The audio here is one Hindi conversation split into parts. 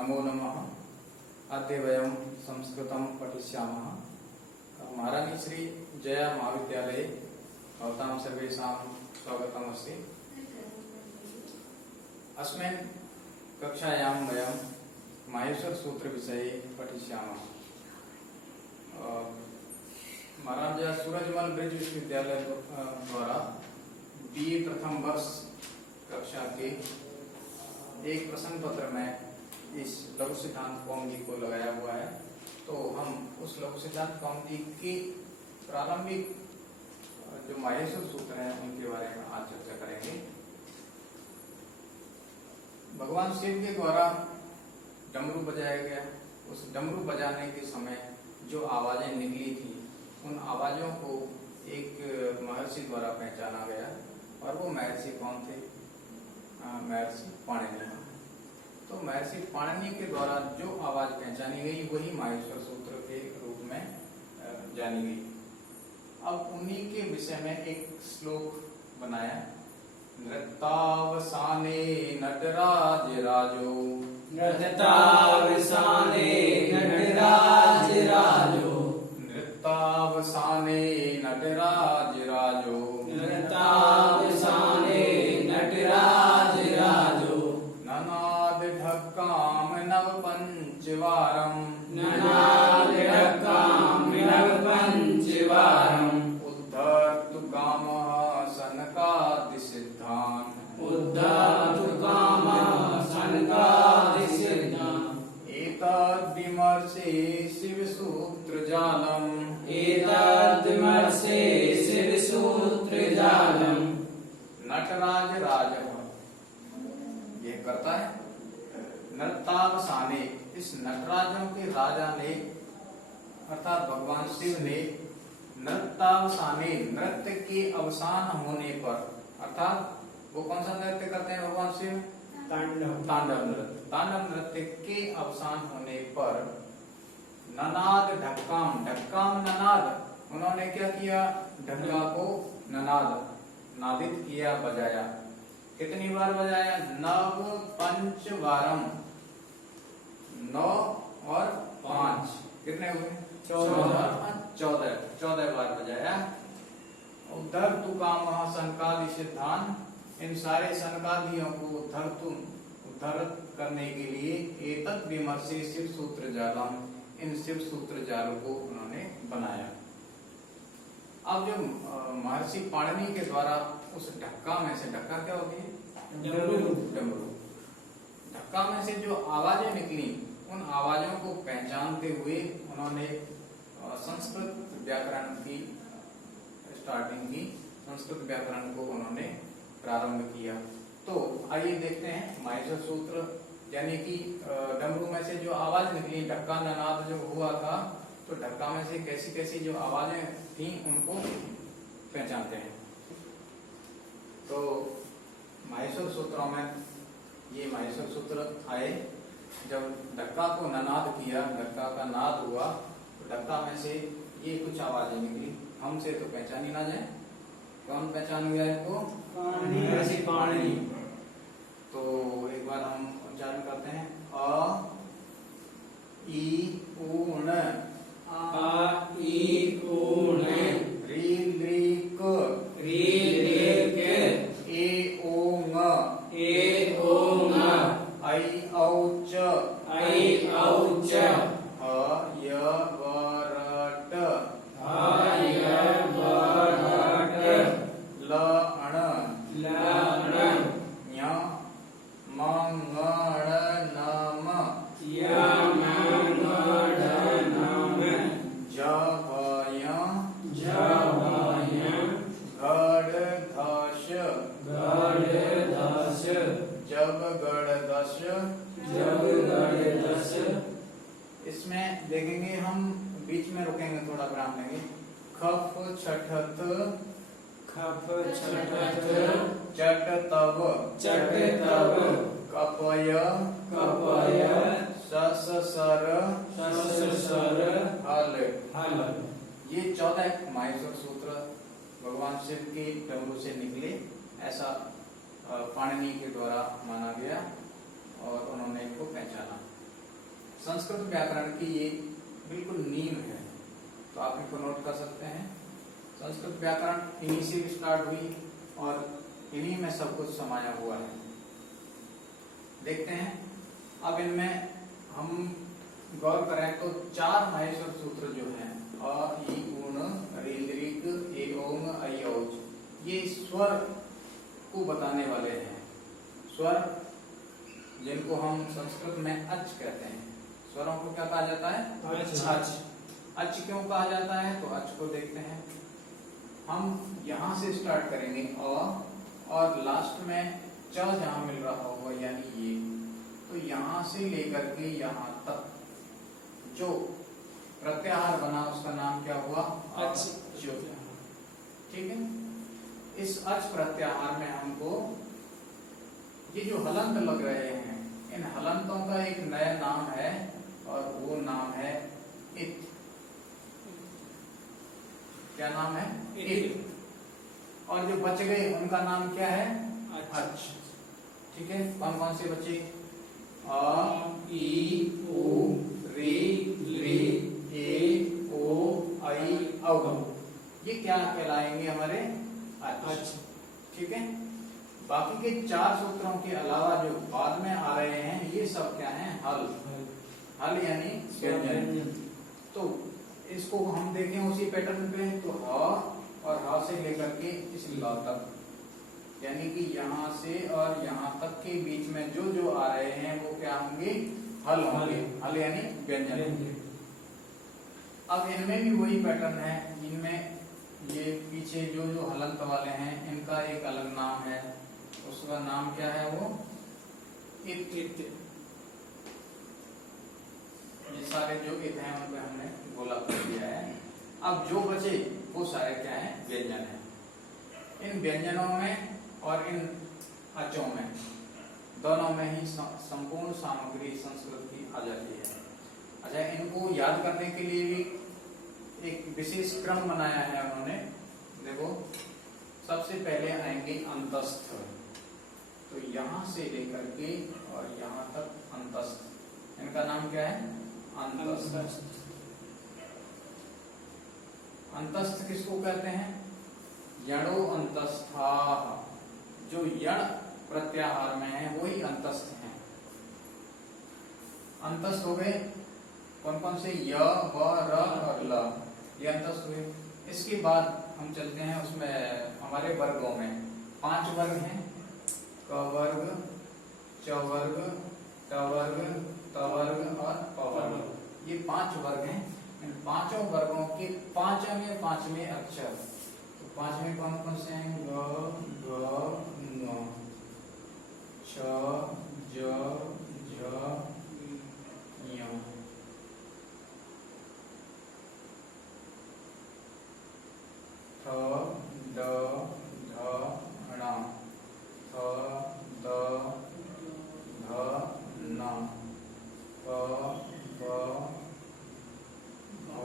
नमो नमः। अद्य वयं संस्कृतं पठिष्यामः। महारानी श्री जया महाविद्यालये भवतां सर्वेषां स्वागतमस्ति। अस्मिन् कक्षायां वयं माहेश्वरसूत्रविषये पठिष्यामः। महाराजा सूरजमल ब्रिज विश्वविद्यालय द्वारा BA प्रथम वर्ष कक्षा के एक प्रश्न पत्र में इस लघु सिद्धांत कौमुदी को लगाया हुआ है। तो हम उस लघु सिद्धांत कौमुदी की प्रारंभिक जो माहेश्वर सूत्र हैं उनके बारे में आज चर्चा करेंगे। भगवान शिव के द्वारा डमरू बजाया गया। उस डमरू बजाने के समय जो आवाजें निकली थी उन आवाजों को एक महर्षि द्वारा पहचाना गया और वो महर्षि कौन थे? महर्षि पाणिनि। तो महर्षि पाणिनि के द्वारा जो आवाज पहचानी गई वही माहेश्वर सूत्र के रूप में जानी गई। अब उन्हीं के विषय में एक श्लोक बनाया। नृत्तावसाने नटराज राजो, नृत्तावसाने नटराज राजो, नृत्तावसाने नटराज राजो, नृत्तावसाने नटराज राजो, ननाद ढक्काम नव पंचवारम, ननाद ढक्काम नव पंचवारम, उद्धर्तु कामः सनकादि सिद्धान्, उद्धर्तु कामः सनकादि सिद्धान्, एतद्विमर्शे शिवसूत्रजालम्, एतद्विमर्शे शिवसूत्रजालम्, नटराज राजः ये करता है। नृत्तावसाने, इस नटराजों के राजा ने अर्थात भगवान शिव ने नृत्तावसाने, नृत्य के अवसान होने पर, अर्थात वो कौन सा नृत्य करते हैं भगवान शिव? तांडव नृत्य। तांडव नृत्य के अवसान होने पर ननाद ढक्काम, ढक्काम ननाद, उन्होंने क्या किया? ढक्का को ननाद, नादित किया, बजाया। कितनी बार बजाया? नव पंचवारम, 9 और 5 कितने हुए? 14 बार बजाया। उद्धर्तु कामः सनकादि सिद्धान्, इन सारे सनकादियों को उद्धृत करने के लिए एतत् विमर्शे शिव सूत्र जालम, इन शिव सूत्र जाल को उन्होंने बनाया। अब जो महर्षि पाणिनि के द्वारा उस ढक्का में से, ढक्का क्या होती है? डमरू। ढक्का में से जो आवाजें निकली उन आवाजों को पहचानते हुए उन्होंने संस्कृत व्याकरण की स्टार्टिंग की, संस्कृत व्याकरण को उन्होंने प्रारंभ किया। तो आइए देखते हैं माहेश्वर सूत्र, यानी कि डमरू में से जो आवाज निकली, ढक्का ननाद जो हुआ था, तो ढक्का में से कैसी कैसी जो आवाजें थी उनको पहचानते हैं। तो माहेश्वर सूत्रों में ये माहेश्वर सूत्र आए। जब ढक्का को ननाद किया, ढक्का का नाद हुआ, तो ढक्का में से ये कुछ आवाजें निकली। हमसे तो पहचानी ना जाए, कौन पहचान गया इनको? महर्षि पाणिनि। तो एक बार हम उच्चारण करते हैं। अ ई ऊ ण, आ ई ऊ ण, री ली क, री ली क, ए ओ ङ, ए ओ ङ, ऐ औ च, ऐ औ च, ह य व र ट, ह य व र ट, ल अण, ल ण, ञ म ङ ण न म, य म ङ ण न म, ज भ य, ज भ य, घड़ घश, गड़ दश, जब गड़ दश। जब गड़ दश। इसमें देखेंगे हम, बीच में रुकेंगे, थोड़ा विराम लेंगे। खफ छठत, खप छठत, चट तब, चट तब, कपय, कपय, सस सर, सस सर, हल। हल। ये 14 माहेश्वर सूत्र भगवान शिव के डमरू से निकले, ऐसा पाणिनि के द्वारा माना गया और उन्होंने इनको पहचाना। संस्कृत व्याकरण की ये बिल्कुल नींव है, तो आप इनको नोट कर सकते हैं। संस्कृत व्याकरण इन्हीं से स्टार्ट हुई और इन्हीं में सब कुछ समाया हुआ है। देखते हैं अब इनमें हम गौर करें तो 4 माहेश्वर सूत्र जो हैं अ, इ, ऊण, ऋ, ऋग, ए, ओंग, ऐ, औच, ये स्वर को बताने वाले हैं। स्वर जिनको हम संस्कृत में अच कहते हैं, स्वरों को क्या कहा जाता है? अच। अच क्यों कहा जाता है? तो अच को देखते हैं। हम यहाँ से स्टार्ट करेंगे अ, और लास्ट में च जहाँ मिल रहा होगा यानी ये, तो यहाँ से लेकर के यहाँ तक जो प्रत्याहार बना उसका नाम क्या हुआ? अच। ठीक है। इस अच प्रत्याहार में हमको ये जो हलंत लग रहे हैं, इन हलंतों का एक नया नाम है और वो नाम है इत। क्या नाम है? इत। और जो बच गए उनका नाम क्या है? अच। ठीक है। कौन कौन से बचे? अ, इ, उ, ऋ, ऋ, ए, ओ, ऐ, औ, ये क्या कहलाएंगे? हमारे अच। ठीक है। बाकी के 4 सूत्रों के अलावा जो बाद में आ रहे हैं ये सब क्या हैं? हल। हल यानी व्यंजन। तो इसको हम देखें उसी पैटर्न पे, तो ह और ह से लेकर के इस ल तक, यानी कि यहाँ से और यहाँ तक के बीच में जो जो आ रहे हैं वो क्या होंगे? हल होंगे। हल यानी व्यंजन। अब इनमें भी वही पैटर्न है। इनमें ये पीछे जो जो हलंत वाले हैं इनका एक अलग नाम है, उसका नाम क्या है? वो इत। ये सारे जो इत हैं उन पे हमने गोला कर दिया है। अब जो बचे वो सारे क्या हैं? व्यंजन है। इन व्यंजनों में और इन अचों में दोनों में ही संपूर्ण सामग्री संस्कृत की आ जाती है। अच्छा, इनको याद करने के लिए भी एक विशेष क्रम बनाया है उन्होंने। देखो, सबसे पहले आएंगे अंतस्थ, तो यहाँ से लेकर के और यहाँ तक अंतस्थ, इनका नाम क्या है? अंतस्थ। अंतस्थ किसको कहते हैं? यणो अंतस्थाः, जो यण प्रत्याहार में है वही अंतस्थ हैं। अंतस्थ हो गए कौन कौन से? य, व, र और ल, ये अंतस्थ हुए। इसके बाद हम चलते हैं उसमें हमारे वर्गों में। 5 वर्ग हैं, क वर्ग, च वर्ग, ट वर्ग, त वर्ग और प वर्ग। ये 5 वर्ग हैं। इन 5 वर्गों के 5वें अक्षर, तो 5वें कौन कौन से हैं? ग, ग, न, छ, ज, झ, ञ। थ, द, ध, ण, थ, द, ध, न, प, ब, भ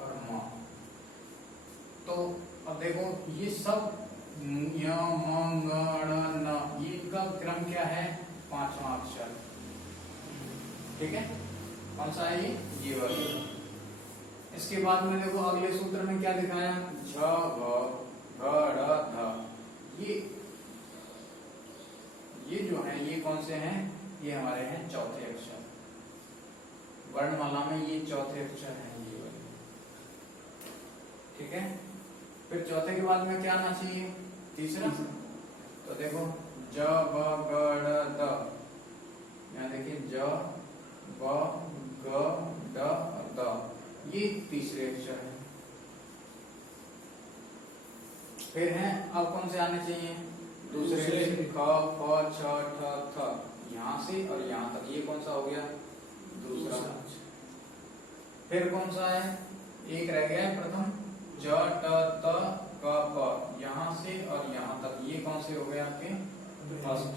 और म। तो अब देखो ये सब य, म, ङ, ण, न, ये इनका क्रम क्या है? 5वां अक्षर। ठीक है। कौन सा है ये वाला। इसके बाद में देखो अगले सूत्र में क्या दिखाया? झ, भ, घ, ढ, ध। ये जो है ये कौन से हैं? ये हमारे हैं चौथे अक्षर। वर्णमाला में ये चौथे अक्षर हैं ये वाले। ठीक है। फिर चौथे के बाद में क्या आना चाहिए? तीसरा। तो देखो ज, ब, ग, ड, द, यहाँ देखिए ज, ब, ग, ड और द, ये तीसरे अक्षर हैं। फिर हैं अब कौन से आने चाहिए? दूसरे। ख, फ, छ, ठ, थ, यहाँ से और यहाँ तक, ये कौन सा हो गया? दूसरा। फिर कौन सा है? एक रह गया है प्रथम, ज, ट, त, क, प, यहाँ से और यहाँ तक, ये कौन से हो गए आपके? फर्स्ट।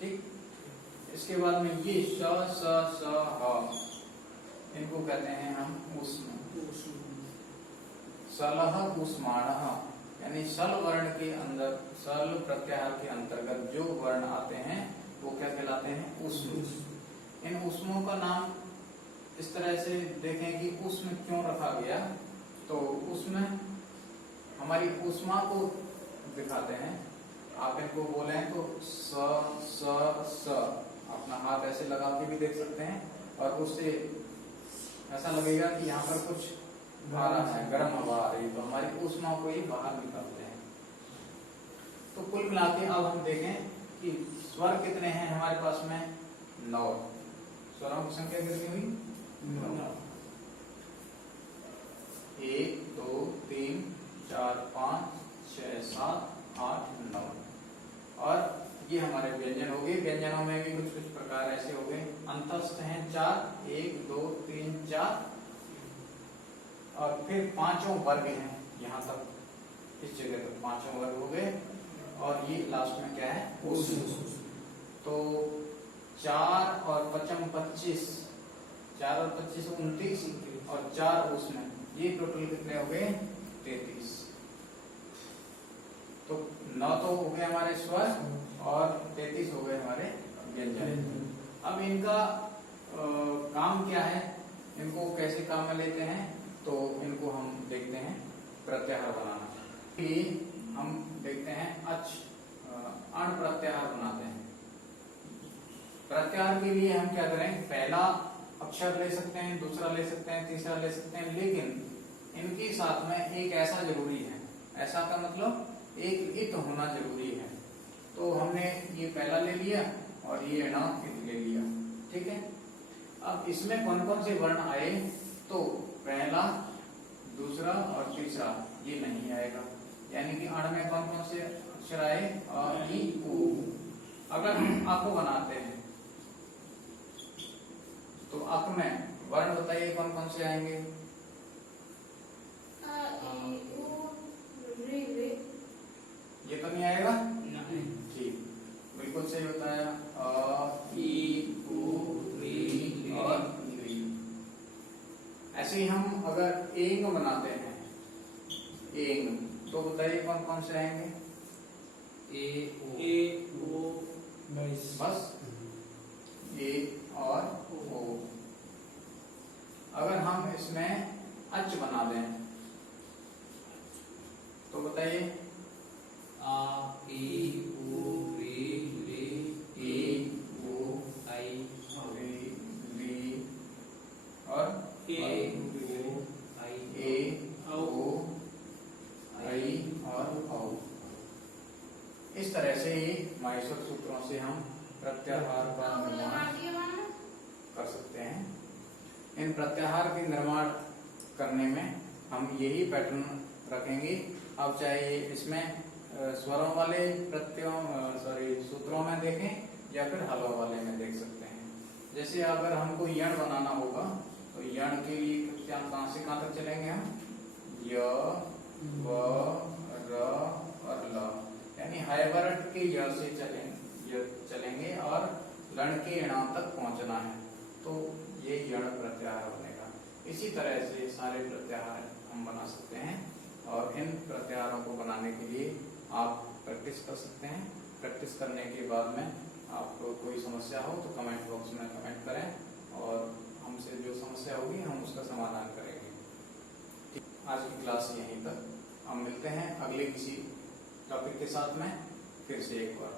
ठीक। इसके बाद में ये श, स, स, ह, इनको कहते हैं हम ऊष्म। सलह ऊष्माणः, यानी सल वर्ण के अंदर, सल प्रत्याहार के अंतर्गत जो वर्ण आते हैं वो क्या कहलाते हैं? ऊष्म। इन ऊष्मों का नाम इस तरह से देखें कि ऊष्म क्यों रखा गया। तो ऊष्म हमारी ऊष्मा को दिखाते हैं। आप इनको बोले तो स स स, अपना हाथ ऐसे लगा के भी देख सकते हैं और उससे ऐसा लगेगा कि यहाँ पर कुछ आ रहा है, गर्म हवा आ रही है, तो हमारी ऊष्मा को ही बाहर निकालते हैं। तो कुल मिला के अब हम देखें कि स्वर कितने हैं हमारे पास में, 9। स्वरों की संख्या कितनी हुई, 9। 1 2 3 4 5 6 7 8 9। और ये हमारे व्यंजन हो गए। व्यंजनों में भी कुछ कुछ प्रकार ऐसे हो गए। अंतस्थ हैं 4, 1 2 3 4, और फिर पांचों वर्ग हैं यहाँ तक, इस जगह तक पांचों वर्ग हो गए। और ये लास्ट में क्या है, ऊष्म। तो 4 और 5 25, 4 और 25 29, और 4 ऊष्म, ये टोटल कितने हो गए, 33। तो 9 तो हो गए हमारे स्वर और 33 हो गए हमारे व्यंजन। अब इनका काम क्या है, इनको कैसे काम में लेते हैं, तो इनको हम देखते हैं प्रत्याहार बनाना। कि हम देखते हैं अण प्रत्याहार बनाते हैं। प्रत्याहार के लिए हम क्या करें, पहला अक्षर ले सकते हैं, दूसरा ले सकते हैं, तीसरा ले सकते हैं, लेकिन इनके साथ में एक ऐसा जरूरी है, ऐसा का मतलब एक इत होना जरूरी है। तो हमने ये पहला ले लिया और ये ण इत ले लिया, ठीक है। अब इसमें कौन कौन से वर्ण आए, तो पहला, दूसरा और तीसरा ये नहीं आएगा, यानी कि अण में कौन कौन से अक्षर आए, अ ई उ। अगर हम अ को बनाते हैं तो अक में वर्ण बताइए कौन कौन से आएंगे, ये तो नहीं आएगा, ठीक, बिल्कुल सही बताया, अ ई उ री और री। ऐसे ही हम अगर एंग बनाते हैं, एंग, तो बताइए कौन कौन से आएंगे, ए ओ बस ए और ओ। अगर हम इसमें अच बना दें तो बताइए, आ ई उ री रे ए ओ आई री री और ए ओ आई ए ओ आई और औ। इस तरह से ही माहेश्वर सूत्रों से हम प्रत्याहार का निर्माण कर सकते हैं। इन प्रत्याहार के निर्माण करने में हम यही पैटर्न रखेंगे। अब चाहे इसमें स्वरों वाले सूत्रों में देखें या फिर हलों वाले में देख सकते हैं। जैसे अगर हमको यण बनाना होगा तो यण के लिए कहाँ से कहाँ तक चलेंगे हम, य व र और ल, यानी हाइवरट के य से चलेंगे और लण के ण तक पहुंचना है, तो ये यण प्रत्याहार बनेगा। इसी तरह से सारे प्रत्याहार हम बना सकते हैं और इन प्रत्याहारों को बनाने के लिए आप प्रैक्टिस कर सकते हैं। प्रैक्टिस करने के बाद में आपको कोई समस्या हो तो कमेंट बॉक्स में कमेंट करें और हमसे जो समस्या होगी हम उसका समाधान करेंगे। आज की क्लास यहीं तक, हम मिलते हैं अगले किसी टॉपिक के साथ में फिर से एक बार।